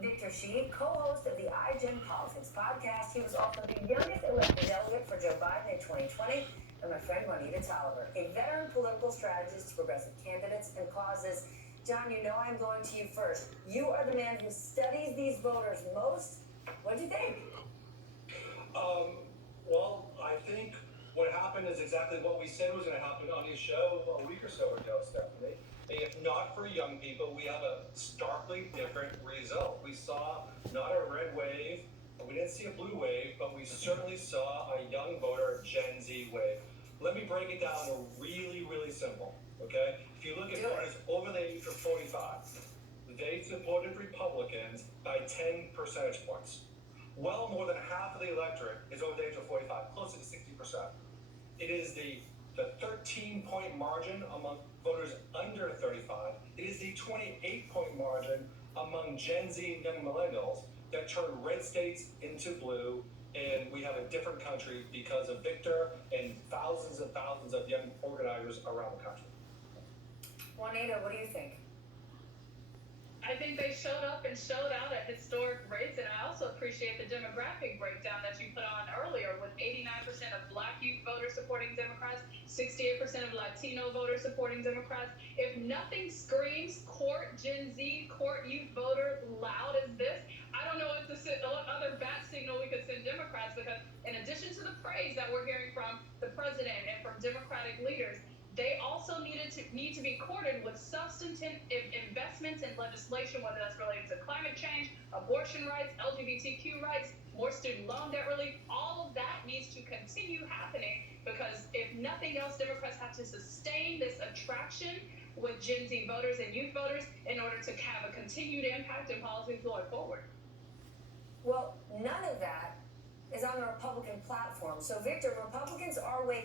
Victor Sheehy, co-host of the iGen Politics podcast. He was also the youngest elected delegate for Joe Biden in 2020. And my friend Juanita Tolliver, a veteran political strategist to progressive candidates and causes. John, you know I'm going to you first. You are the man who studies these voters most. What do you think? Well, I think what happened is exactly what we said was going to happen on your show a week or so ago, Stephanie. If not for young people, we have a starkly different result. We saw not a red wave, we didn't see a blue wave, but we certainly saw a young voter Gen Z wave. Let me break it down really, really simple, okay? If you look at voters over the age of 45, they supported Republicans by 10 percentage points. Well more than half of the electorate is over the age of 45, closer to 60%. It is the 13-point margin among voters under 35. It is the 28-point margin among Gen Z and young millennials that turned red states into blue, and we have a different country because of Victor and thousands of young organizers around the country. Juanita, what do you think? I think they showed up and showed out at historic rates, and I also appreciate the demographic breakdown that you put on earlier, with 89% of Black youth voters supporting Democrats, 68% of Latino voters supporting Democrats. If nothing screams court Gen Z, court youth voter loud as this, I don't know what other bat signal we could send Democrats, because in addition to the praise that we're hearing from the president and from Democratic leaders, they also need to be courted with substantive investments in legislation, whether that's related to climate change, abortion rights, LGBTQ rights, more student loan debt relief. All of that needs to continue happening, because if nothing else, Democrats have to sustain this attraction with Gen Z voters and youth voters in order to have a continued impact in politics going forward. Well, none of that is on the Republican platform. So, Victor, Republicans are waking